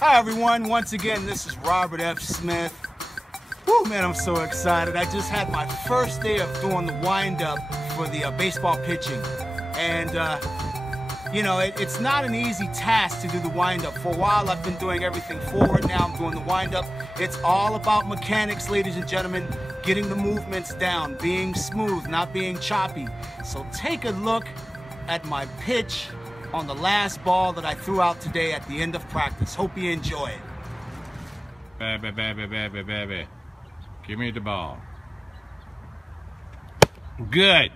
Hi everyone, once again this is Robert F. Smith. Woo, man, I'm so excited. I just had my first day of doing the wind-up for the baseball pitching. And you know, it's not an easy task to do the wind-up. For a while I've been doing everything forward, now I'm doing the wind-up. It's all about mechanics, ladies and gentlemen, getting the movements down, being smooth, not being choppy. So take a look at my pitch on the last ball that I threw out today at the end of practice. Hope you enjoy it. Baby. Give me the ball. Good.